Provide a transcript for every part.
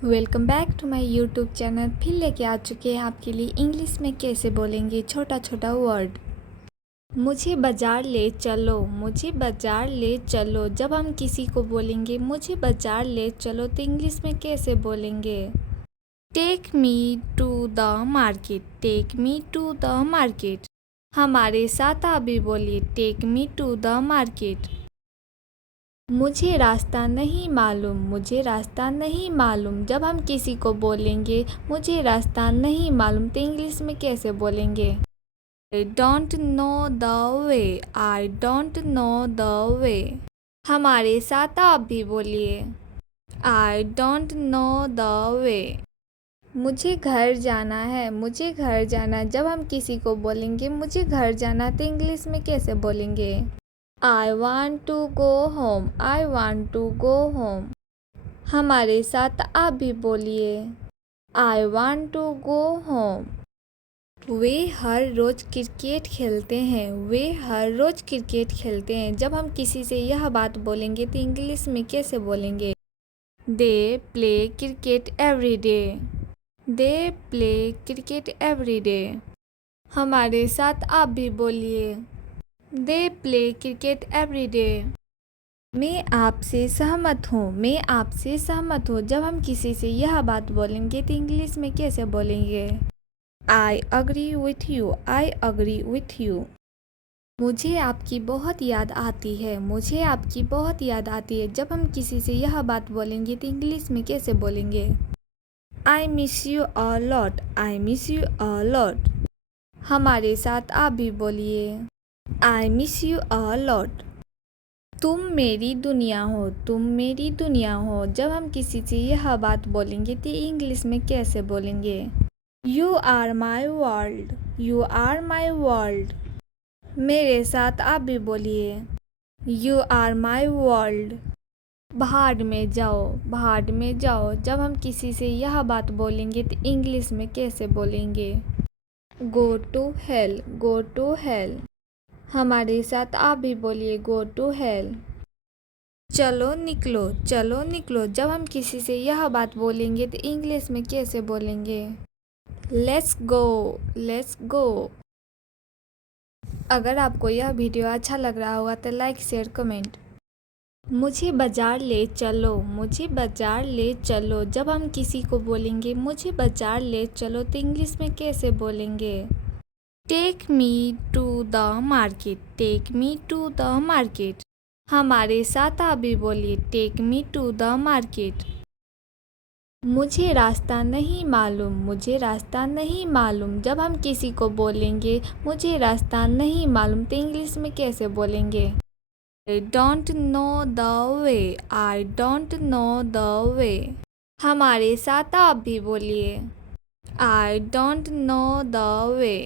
Welcome back to my YouTube channel. फिर लेके आ चुके हैं आपके लिए इंग्लिश में कैसे बोलेंगे छोटा छोटा वर्ड। मुझे बाज़ार ले चलो, मुझे बाज़ार ले चलो। जब हम किसी को बोलेंगे मुझे बाज़ार ले चलो तो इंग्लिश में कैसे बोलेंगे? Take me to the market, take me to the market. हमारे साथ आप भी बोलिए, take me to the market. मुझे रास्ता नहीं मालूम, मुझे रास्ता नहीं मालूम। जब हम किसी को बोलेंगे मुझे रास्ता नहीं मालूम तो इंग्लिश में कैसे बोलेंगे? I don't know the way, I don't know the way. हमारे साथ आप भी बोलिए, I don't know the way. मुझे घर जाना है, मुझे घर जाना। जब हम किसी को बोलेंगे मुझे घर जाना तो इंग्लिश में कैसे बोलेंगे? I want to go home, I want to go home। हमारे साथ आप भी बोलिए, I want to go home। वे हर रोज़ क्रिकेट खेलते हैं, वे हर रोज़ क्रिकेट खेलते हैं। जब हम किसी से यह बात बोलेंगे तो इंग्लिश में कैसे बोलेंगे? They play cricket every day, they play cricket every day। हमारे साथ आप भी बोलिए, they play cricket every day. मैं आपसे सहमत हूँ, मैं आपसे सहमत हूँ। जब हम किसी से यह बात बोलेंगे तो इंग्लिश में कैसे बोलेंगे? I agree with you, I agree with you. मुझे आपकी बहुत याद आती है, मुझे आपकी बहुत याद आती है। जब हम किसी से यह बात बोलेंगे तो इंग्लिश में कैसे बोलेंगे? I miss you a lot, I miss you a lot. हमारे साथ आप भी बोलिए, I miss you a lot. तुम मेरी दुनिया हो, तुम मेरी दुनिया हो। जब हम किसी से यह बात बोलेंगे तो इंग्लिश में कैसे बोलेंगे? You are my world, you are my world. मेरे साथ आप भी बोलिए, यू आर माई वर्ल्ड। भाड़ में जाओ, भाड़ में जाओ। जब हम किसी से यह बात बोलेंगे तो इंग्लिश में कैसे बोलेंगे? Go to hell, go to hell. हमारे साथ आप भी बोलिए, गो टू हेल। चलो निकलो, चलो निकलो। जब हम किसी से यह बात बोलेंगे तो इंग्लिश में कैसे बोलेंगे? Let's go, let's go. अगर आपको यह वीडियो अच्छा लग रहा होगा तो लाइक शेयर कमेंट। मुझे बाज़ार ले चलो, मुझे बाज़ार ले चलो। जब हम किसी को बोलेंगे मुझे बाज़ार ले चलो तो इंग्लिश में कैसे बोलेंगे? Take me to the market, take me to the market. हमारे साथ आप भी बोलिए, take me to the market. मुझे रास्ता नहीं मालूम, मुझे रास्ता नहीं मालूम। जब हम किसी को बोलेंगे मुझे रास्ता नहीं मालूम तो इंग्लिश में कैसे बोलेंगे? I don't know the way, I don't know the way. हमारे साथ आप भी बोलिए, I don't know the way.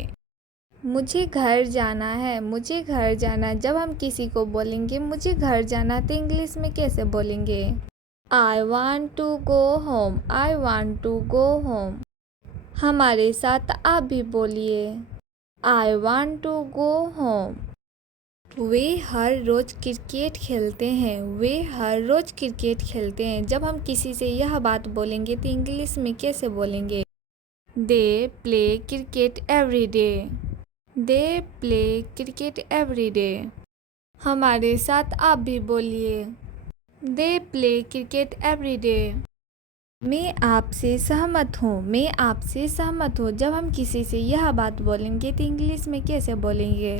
मुझे घर जाना है, मुझे घर जाना। जब हम किसी को बोलेंगे मुझे घर जाना तो इंग्लिश में कैसे बोलेंगे? I want to go home, I want to go home. हमारे साथ आप भी बोलिए, I want to go home. वे हर रोज़ क्रिकेट खेलते हैं, वे हर रोज़ क्रिकेट खेलते हैं। जब हम किसी से यह बात बोलेंगे तो इंग्लिश में कैसे बोलेंगे? They play cricket every day, they play cricket every day. हमारे साथ आप भी बोलिए, they play cricket every day. मैं आपसे सहमत हूँ, मैं आपसे सहमत हूँ। जब हम किसी से यह बात बोलेंगे तो इंग्लिश में कैसे बोलेंगे?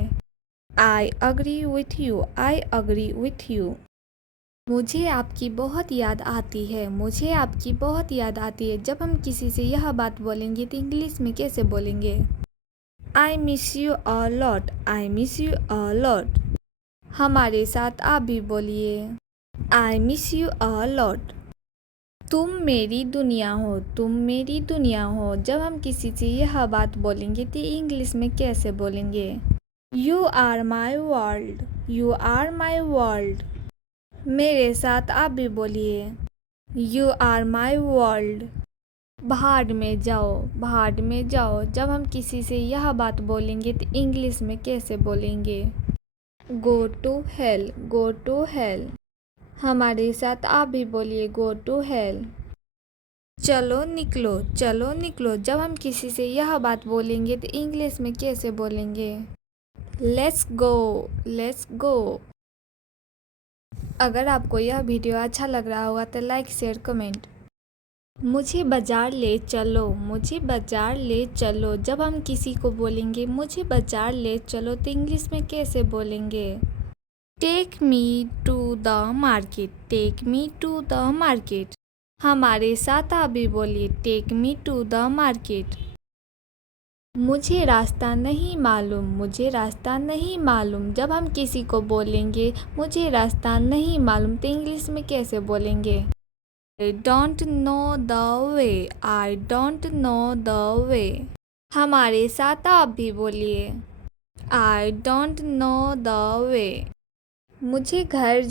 I agree with you, I agree with you. मुझे आपकी बहुत याद आती है, मुझे आपकी बहुत याद आती है। जब हम किसी से यह बात बोलेंगे तो इंग्लिश में कैसे बोलेंगे? I miss you a lot, I miss you a lot. हमारे साथ आप भी बोलिए, I miss you a lot. तुम मेरी दुनिया हो, तुम मेरी दुनिया हो। जब हम किसी से यह बात बोलेंगे तो इंग्लिश में कैसे बोलेंगे? You are my world, you are my world. मेरे साथ आप भी बोलिए, यू आर माई वर्ल्ड। भाड़ में जाओ, भाड़ में जाओ। जब हम किसी से यह बात बोलेंगे तो इंग्लिश में कैसे बोलेंगे? Go to hell, go to hell. हमारे साथ आप भी बोलिए, गो टू हेल। चलो निकलो जब हम किसी से यह बात बोलेंगे तो इंग्लिश में कैसे बोलेंगे? Let's go. अगर आपको यह वीडियो अच्छा लग रहा होगा तो लाइक शेयर कमेंट। मुझे बाजार ले चलो जब हम किसी को बोलेंगे मुझे बाजार ले चलो तो इंग्लिश में कैसे बोलेंगे? Take me to the market. हमारे साथ आप भी बोलिए, take me to the market. मुझे रास्ता नहीं मालूम जब हम किसी को बोलेंगे मुझे रास्ता नहीं मालूम तो इंग्लिश में कैसे बोलेंगे? I don't know the way। हमारे साथ आप भी बोलिए, I don't know the way। मुझे घर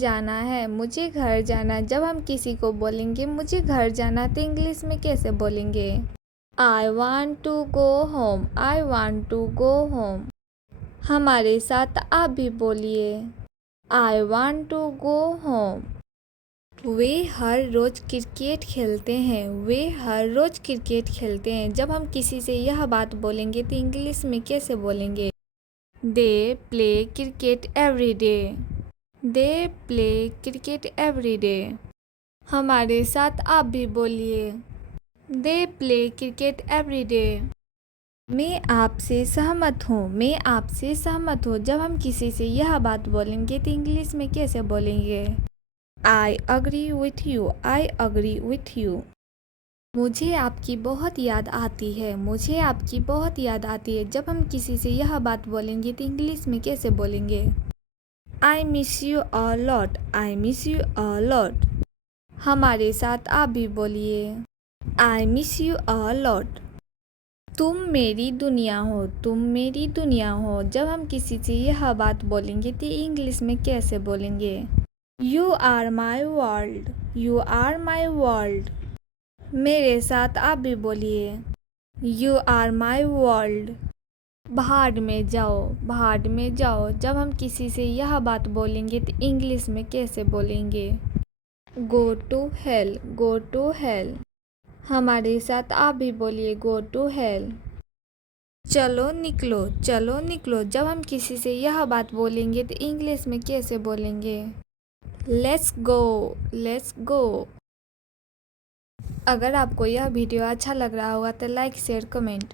जाना जब हम किसी को बोलेंगे मुझे घर जाना तो इंग्लिश में कैसे बोलेंगे? I want to go home। हमारे साथ आप भी बोलिए, I want to go home। वे हर रोज़ क्रिकेट खेलते हैं जब हम किसी से यह बात बोलेंगे तो इंग्लिश में कैसे बोलेंगे? They play cricket every day। हमारे साथ आप भी बोलिए, They play cricket every day। मैं आपसे सहमत हूँ जब हम किसी से यह बात बोलेंगे तो इंग्लिश में कैसे बोलेंगे? I agree with you। मुझे आपकी बहुत याद आती है जब हम किसी से यह बात बोलेंगे तो इंग्लिश में कैसे बोलेंगे? I miss you a lot। हमारे साथ आप भी बोलिए, I miss you a lot। तुम मेरी दुनिया हो जब हम किसी से यह बात बोलेंगे तो इंग्लिश में कैसे बोलेंगे? You are my world। मेरे साथ आप भी बोलिए, You are my world। भाड़ में जाओ जब हम किसी से यह बात बोलेंगे तो इंग्लिश में कैसे बोलेंगे? Go to hell। हमारे साथ आप भी बोलिए, Go to hell। चलो निकलो जब हम किसी से यह बात बोलेंगे तो इंग्लिश में कैसे बोलेंगे? Let's go. अगर आपको यह वीडियो अच्छा लग रहा होगा तो लाइक शेयर कमेंट।